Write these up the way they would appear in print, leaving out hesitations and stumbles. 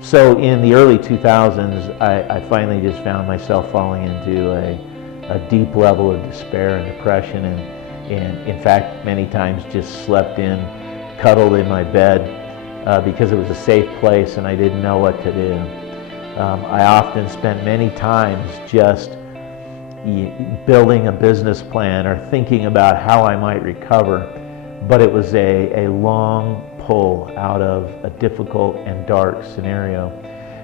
So in the early 2000s, I finally just found myself falling into a deep level of despair and depression, and in fact, many times just slept in, cuddled in my bed because it was a safe place and I didn't know what to do. I often spent many times just building a business plan or thinking about how I might recover, but it was a long pull out of a difficult and dark scenario.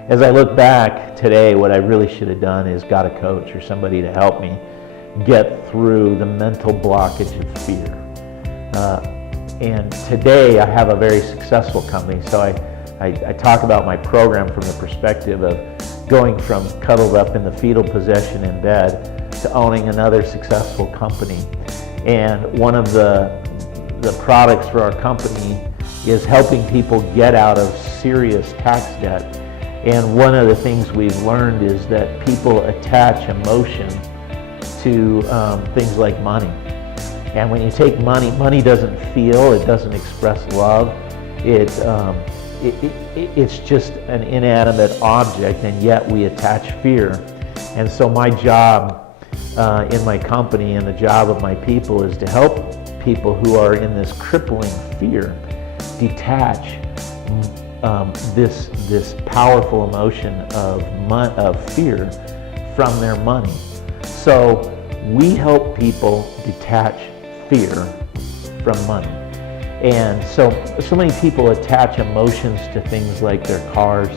As I look back today, what I really should have done is got a coach or somebody to help me get through the mental blockage of fear. And today I have a very successful company, so I talk about my program from the perspective of going from cuddled up in the fetal position in bed to owning another successful company. And one of the products for our company is helping people get out of serious tax debt. And one of the things we've learned is that people attach emotion to things like money. And when you take money, money doesn't feel, it doesn't express love. It's just an inanimate object, and yet we attach fear. And so my job in my company and the job of my people is to help people who are in this crippling fear detach this powerful emotion of fear from their money. So we help people detach fear from money. And so many people attach emotions to things like their cars,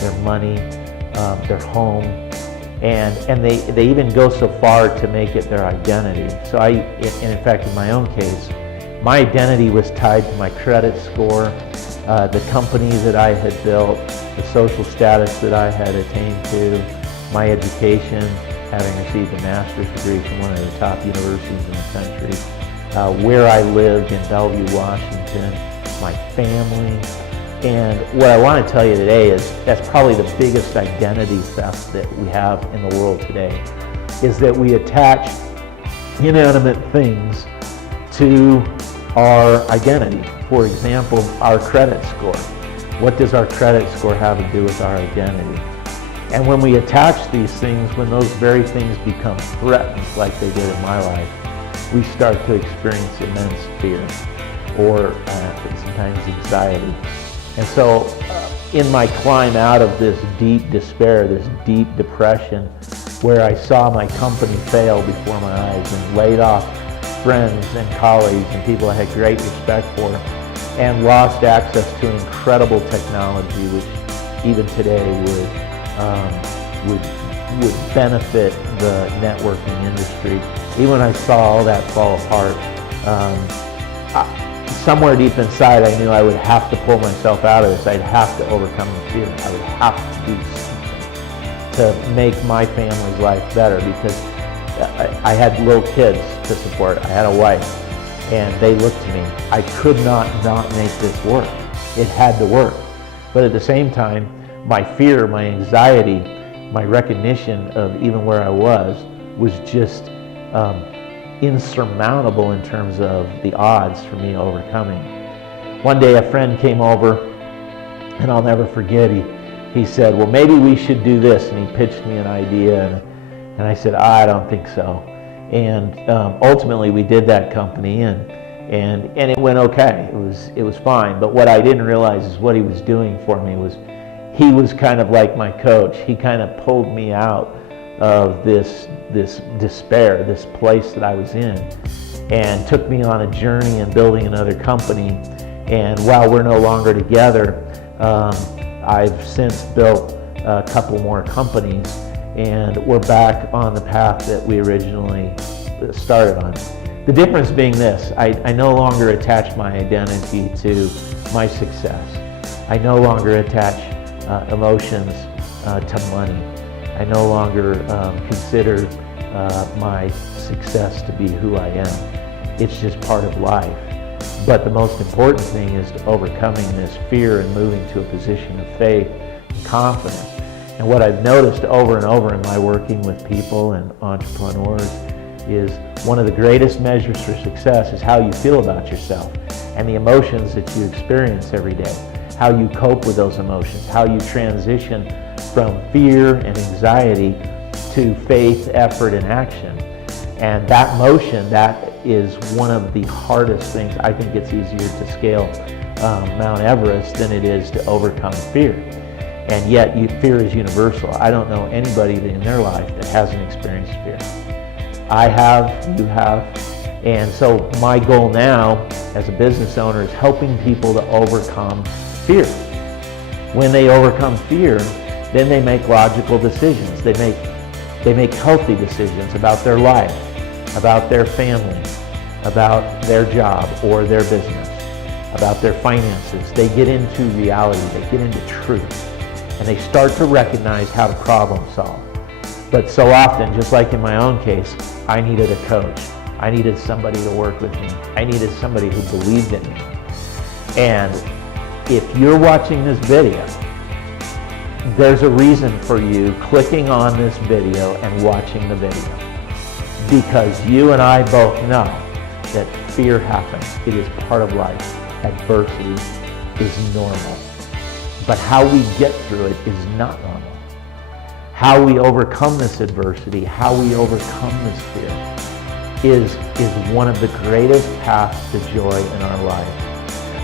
their money, their home, and they even go so far to make it their identity. So and in fact, in my own case, my identity was tied to my credit score, the company that I had built, the social status that I had attained to, my education, having received a master's degree from one of the top universities in the country, where I lived in Bellevue, Washington, my family. And what I want to tell you today is that's probably the biggest identity theft that we have in the world today, is that we attach inanimate things to our identity. For example, our credit score. What does our credit score have to do with our identity? And when we attach these things, when those very things become threatened, like they did in my life, we start to experience immense fear or sometimes anxiety. And so in my climb out of this deep despair, this deep depression, where I saw my company fail before my eyes and laid off friends and colleagues and people I had great respect for, and lost access to incredible technology, which even today would benefit the networking industry. Even when I saw all that fall apart, somewhere deep inside I knew I would have to pull myself out of this. I'd have to overcome the fear. I would have to do something to make my family's life better, because I had little kids to support. I had a wife, and they looked to me. I could not make this work. It had to work. But at the same time, my fear, my anxiety, my recognition of even where I was just insurmountable in terms of the odds for me overcoming. One day a friend came over, and I'll never forget, he said, well, maybe we should do this, and he pitched me an idea, and I said, I don't think so. And ultimately we did that company, and it went okay. It was fine. But what I didn't realize is what he was doing for me was, he was kind of like my coach. He kind of pulled me out of this despair, this place that I was in, and took me on a journey in building another company. And while we're no longer together, I've since built a couple more companies, and we're back on the path that we originally started on. The difference being this: I no longer attach my identity to my success. I no longer attach emotions to money. I no longer consider my success to be who I am. It's just part of life. But the most important thing is overcoming this fear and moving to a position of faith and confidence. And what I've noticed over and over in my working with people and entrepreneurs is one of the greatest measures for success is how you feel about yourself and the emotions that you experience every day. how you cope with those emotions, how you transition from fear and anxiety to faith, effort, and action. And that motion, that is one of the hardest things. I think it's easier to scale Mount Everest than it is to overcome fear. And yet, fear is universal. I don't know anybody in their life that hasn't experienced fear. I have, you have. And so my goal now as a business owner is helping people to overcome fear. When they overcome fear, then they make logical decisions. They make healthy decisions about their life, about their family, about their job or their business, about their finances. They get into reality, they get into truth, and they start to recognize how to problem solve. But so often, just like in my own case, I needed a coach. I needed somebody to work with me. I needed somebody who believed in me. And if you're watching this video, there's a reason for you clicking on this video and watching the video. Because you and I both know that fear happens. It is part of life. Adversity is normal. But how we get through it is not normal. How we overcome this adversity, how we overcome this fear is one of the greatest paths to joy in our life.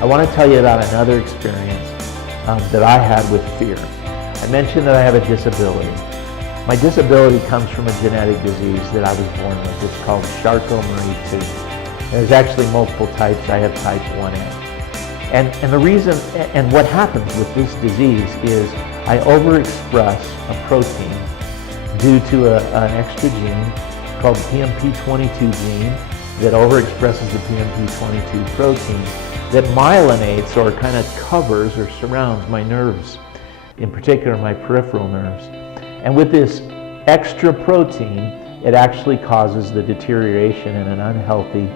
I want to tell you about another experience that I had with fear. I mentioned that I have a disability. My disability comes from a genetic disease that I was born with. It's called Charcot-Marie-Tooth. There's actually multiple types. I have type 1A. And the reason, and what happens with this disease is I overexpress a protein due to an extra gene called the PMP22 gene that overexpresses the PMP22 protein that myelinates or kind of covers or surrounds my nerves, in particular my peripheral nerves. And with this extra protein, it actually causes the deterioration in an unhealthy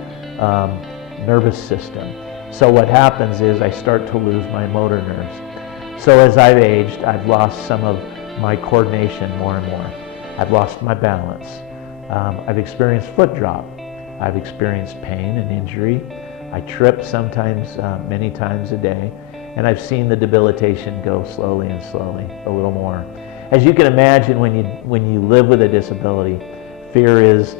nervous system. So what happens is I start to lose my motor nerves. So as I've aged, I've lost some of my coordination more and more. I've lost my balance. I've experienced foot drop. I've experienced pain and injury. I trip sometimes, many times a day, and I've seen the debilitation go slowly and slowly, a little more. As you can imagine, when you live with a disability, fear is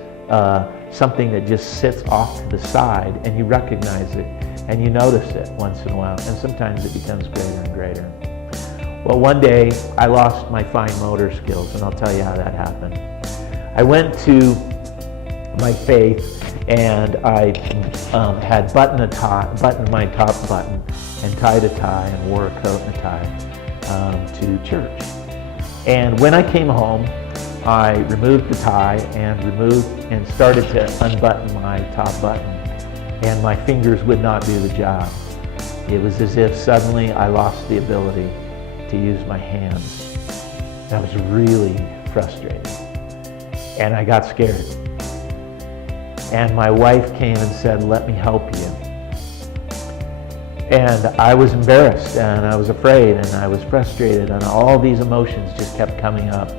something that just sits off to the side, and you recognize it, and you notice it once in a while, and sometimes it becomes greater and greater. Well, one day, I lost my fine motor skills, and I'll tell you how that happened. I went to my faith, and I had buttoned my top button, and tied a tie, and wore a coat and a tie to church. And when I came home, I removed the tie and started to unbutton my top button, and my fingers would not do the job. It was as if suddenly I lost the ability to use my hands. I was really frustrated, and I got scared. And my wife came and said, "Let me help you." And I was embarrassed, and I was afraid, and I was frustrated, and all these emotions just kept coming up.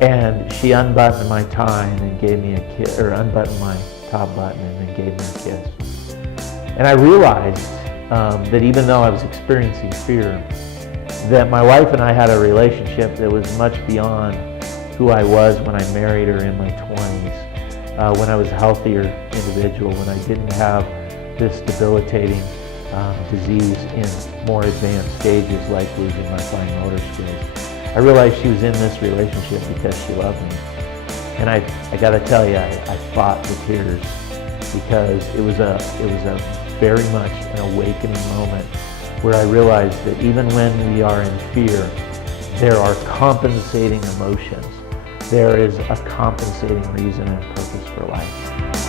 And she unbuttoned my tie and then gave me a kiss, or unbuttoned my top button and then gave me a kiss. And I realized that even though I was experiencing fear, that my wife and I had a relationship that was much beyond who I was when I married her in my 20s, when I was a healthier individual, when I didn't have this debilitating disease in more advanced stages like losing my fine motor skills. I realized she was in this relationship because she loved me. And I gotta tell you, I fought the tears because it was a very much an awakening moment where I realized that even when we are in fear, there are compensating emotions. There is a compensating reason and purpose for life.